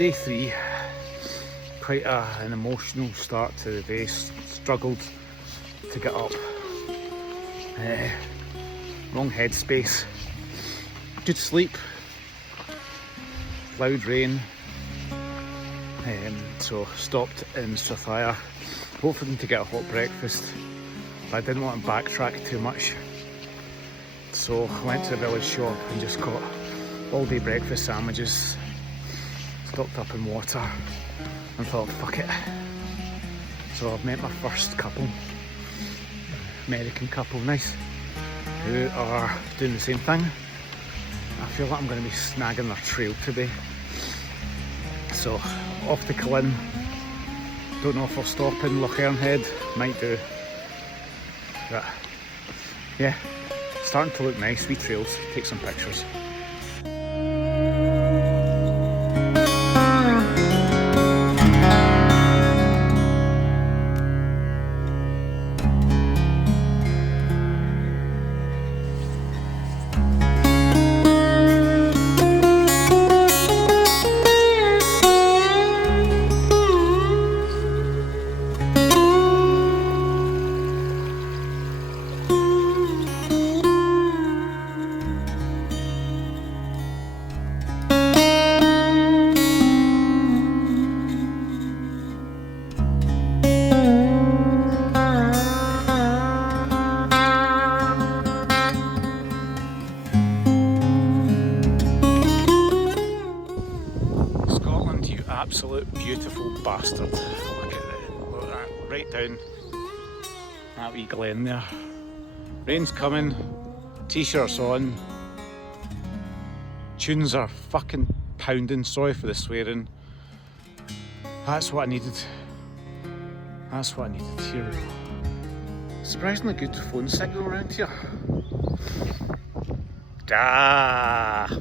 day 3, quite an emotional start to the day. Struggled to get up, wrong headspace, good sleep, loud rain, so stopped in Strathyre, hoping to get a hot breakfast, but I didn't want to backtrack too much, so I went to the village shop and just got all day breakfast sandwiches, stocked up in water and thought fuck it. So I've met my first couple, American couple, nice, who are doing the same thing. I feel like I'm going to be snagging their trail today. So off to Cullen. Don't know if I'll stop in Lochan Head, might do. But yeah, starting to look nice, wee trails, take some pictures. Absolute beautiful bastard. Look at that. Look at that. Right down that wee glen there. Rain's coming, t-shirts on, tunes are fucking pounding, sorry for the swearing. That's what I needed. That's what I needed. Here we go. Surprisingly good phone signal around here. Ah.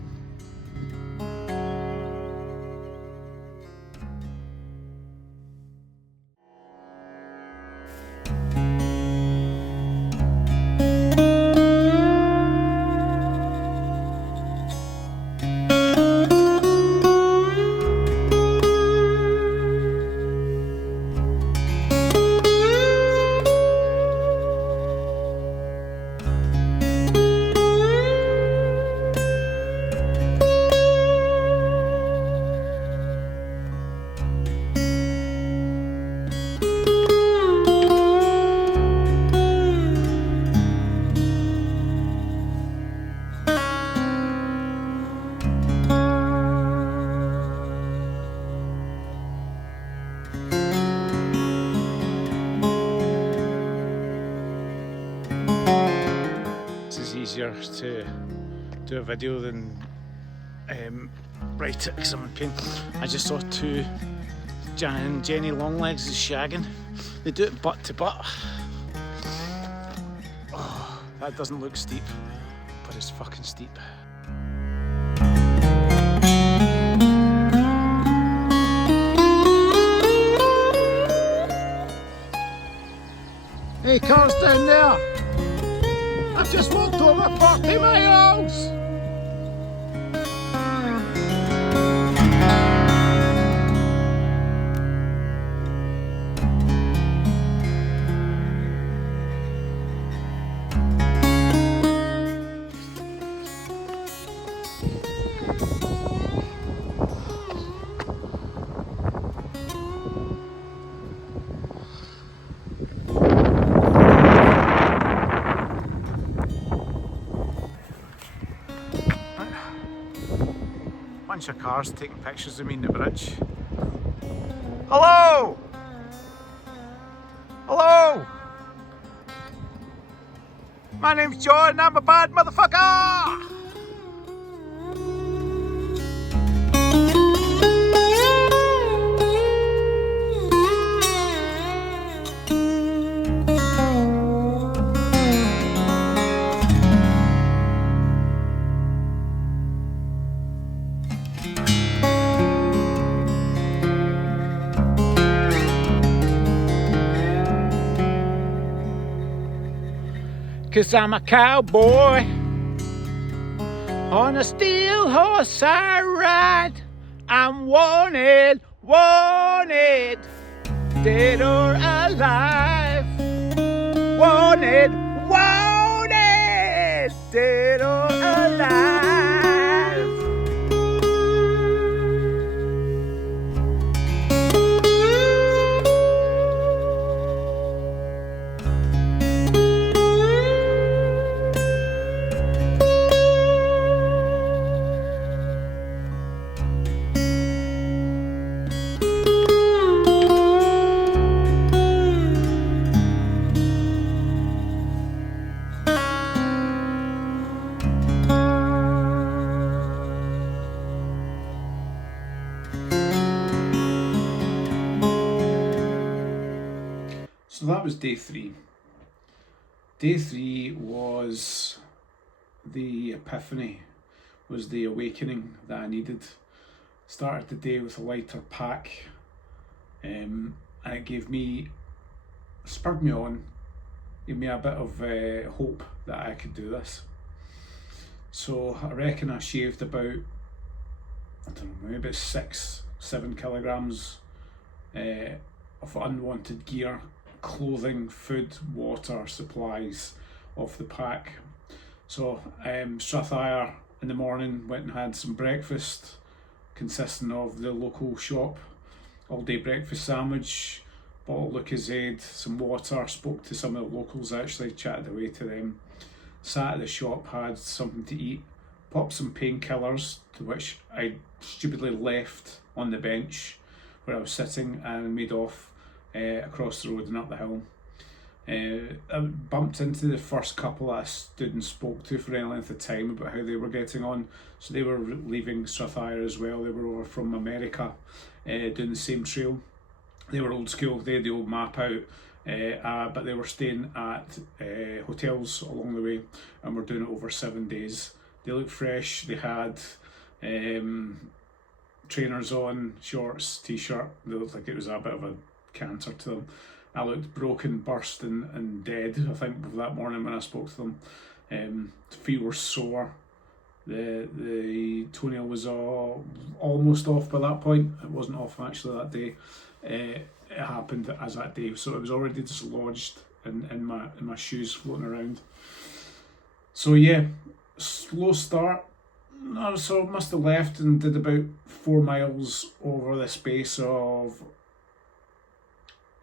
Easier to do a video than write it because I'm in pain. I just saw two Jan and Jenny Longlegs is shagging. They do it butt to butt. Oh, that doesn't look steep, but it's fucking steep. Hey, cars down there! I've just walked over 40 miles! Bunch of cars taking pictures of me in the bridge. Hello! Hello! My name's John and I'm a bad motherfucker! Cause I'm a cowboy, on a steel horse I ride. I'm wanted, wanted, dead or alive. Wanted, wanted, dead or alive. So that was day 3. Day 3 was the epiphany, was the awakening that I needed. Started the day with a lighter pack, and it spurred me on, gave me a bit of hope that I could do this. So I reckon I shaved about, I don't know, maybe about 6-7 kilograms of unwanted gear, clothing, food, water, supplies off the pack. So Strathyre in the morning, went and had some breakfast consisting of the local shop, all day breakfast sandwich, bottle of Lucozade, some water, spoke to some of the locals actually, chatted away to them, sat at the shop, had something to eat, popped some painkillers, to which I stupidly left on the bench where I was sitting, and made off across the road and up the hill. I bumped into the first couple that I stood and spoke to for any length of time about how they were getting on. So they were leaving Strathyre as well. They were over from America, doing the same trail. They were old school, they had the old map out, but they were staying at hotels along the way, and were doing it over 7 days. They looked fresh. They had trainers on, shorts, t-shirt. They looked like it was a bit of a cancer to them. I looked broken, burst and dead, I think, that morning when I spoke to them. Feet were sore. The toenail was almost off by that point. It wasn't off actually that day. It happened as that day, so it was already dislodged in my shoes floating around. So yeah, slow start. So I must have left and did about 4 miles over the space of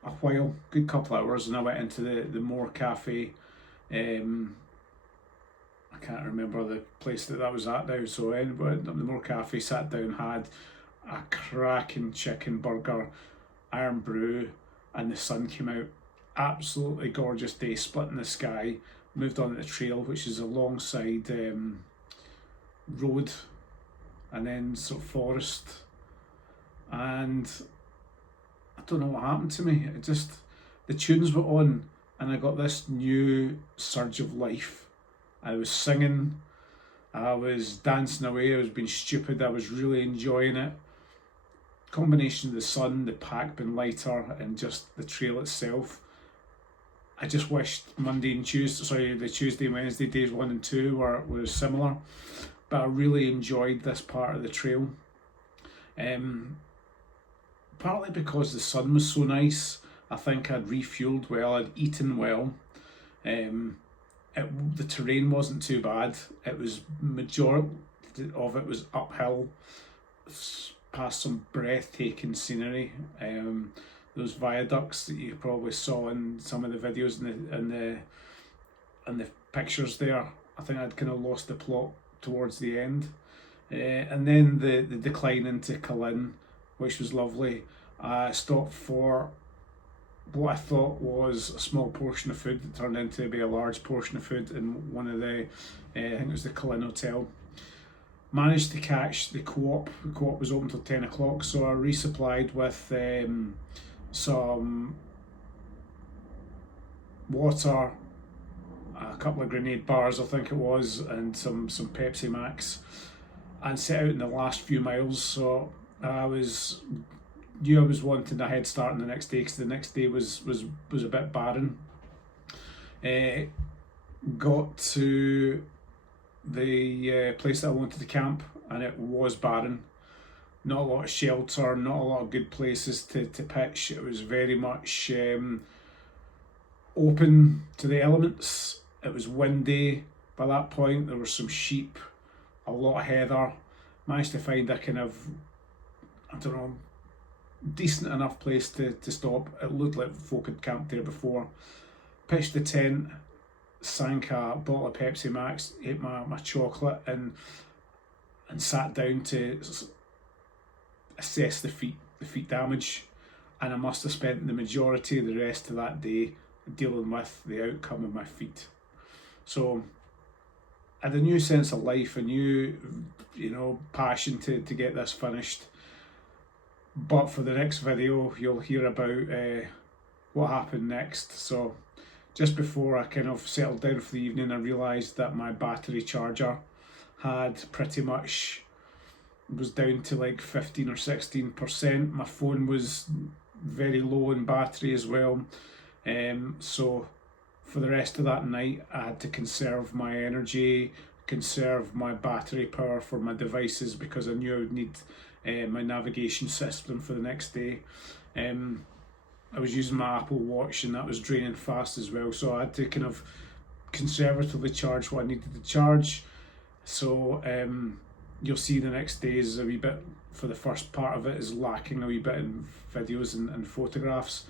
a while, good couple of hours, and I went into the Moore Cafe. I can't remember the place that was at now, so anyway, the Moore Cafe, sat down, had a cracking chicken burger, iron brew, and the sun came out. Absolutely gorgeous day, split in the sky. Moved on to the trail, which is alongside road and then sort of forest, and I don't know what happened to me. It just, the tunes were on, and I got this new surge of life. I was singing, I was dancing away, I was being stupid, I was really enjoying it. Combination of the sun, the pack being lighter, and just the trail itself. I just wished the Tuesday and Wednesday days 1 and 2 were similar, but I really enjoyed this part of the trail. Partly because the sun was so nice. I think I'd refueled well, I'd eaten well. The terrain wasn't too bad. It was, majority of it was uphill, past some breathtaking scenery. Those viaducts that you probably saw in some of the videos and the pictures there, I think I'd kind of lost the plot towards the end. And then the decline into Culin, which was lovely. I stopped for what I thought was a small portion of food that turned into to be a large portion of food in one of the, I think it was the Culin Hotel. Managed to catch the co-op. The co-op was open till 10 o'clock, so I resupplied with some water, a couple of grenade bars I think it was, and some Pepsi Max, and set out in the last few miles. So I knew I was wanting a head start on the next day, because the next day was a bit barren. Got to the place that I wanted to camp, and it was barren. not a lot of shelter, not a lot of good places to pitch. It was very much open to the elements. It was windy by that point. There were some sheep, a lot of heather. Managed to find a kind of, I don't know, decent enough place to stop. It looked like folk had camped there before. Pitched the tent, sank a bottle of Pepsi Max, ate my chocolate, and sat down to assess the feet damage. And I must have spent the majority of the rest of that day dealing with the outcome of my feet. So I had a new sense of life, a new, passion to get this finished. But for the next video, you'll hear about what happened next. So just before I kind of settled down for the evening, I realised that my battery charger had pretty much, was down to like 15 or 16%. My phone was very low in battery as well. So for the rest of that night, I had to conserve my energy, conserve my battery power for my devices, because I knew I would need my navigation system for the next day. I was using my Apple Watch and that was draining fast as well, so I had to kind of conservatively charge what I needed to charge. So you'll see the next day is a wee bit, for the first part of it, is lacking a wee bit in videos and photographs.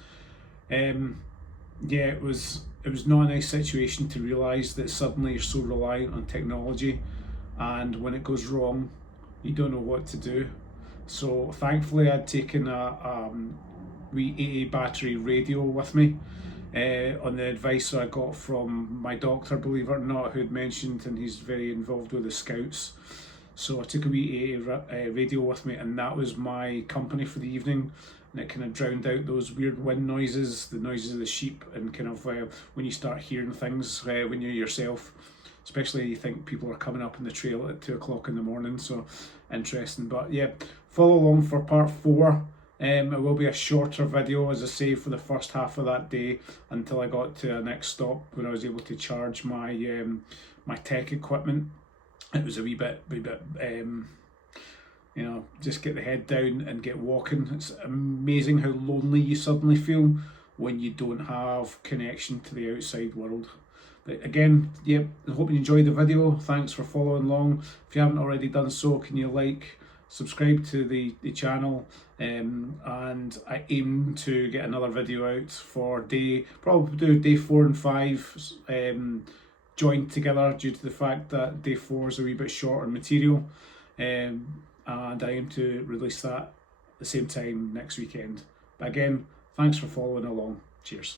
Yeah, it was not a nice situation to realise that suddenly you're so reliant on technology, and when it goes wrong, you don't know what to do. So thankfully I'd taken a wee AA battery radio with me, on the advice I got from my doctor, believe it or not, who had mentioned, and he's very involved with the Scouts. So I took a wee AA radio with me, and that was my company for the evening. And it kind of drowned out those weird wind noises, the noises of the sheep, and kind of when you start hearing things when you're yourself, especially you think people are coming up in the trail at 2 o'clock in the morning. So interesting. But yeah, follow along for part 4. It will be a shorter video, as I say, for the first half of that day until I got to a next stop when I was able to charge my my tech equipment. It was a wee bit just get the head down and get walking. It's amazing how lonely you suddenly feel when you don't have connection to the outside world. But again, yeah, I hope you enjoyed the video. Thanks for following along. If you haven't already done so, can you subscribe to the channel, and I aim to get another video out for probably do day 4 and 5 joined together, due to the fact that day 4 is a wee bit short on material, and I aim to release that at the same time next weekend. But again, thanks for following along. Cheers.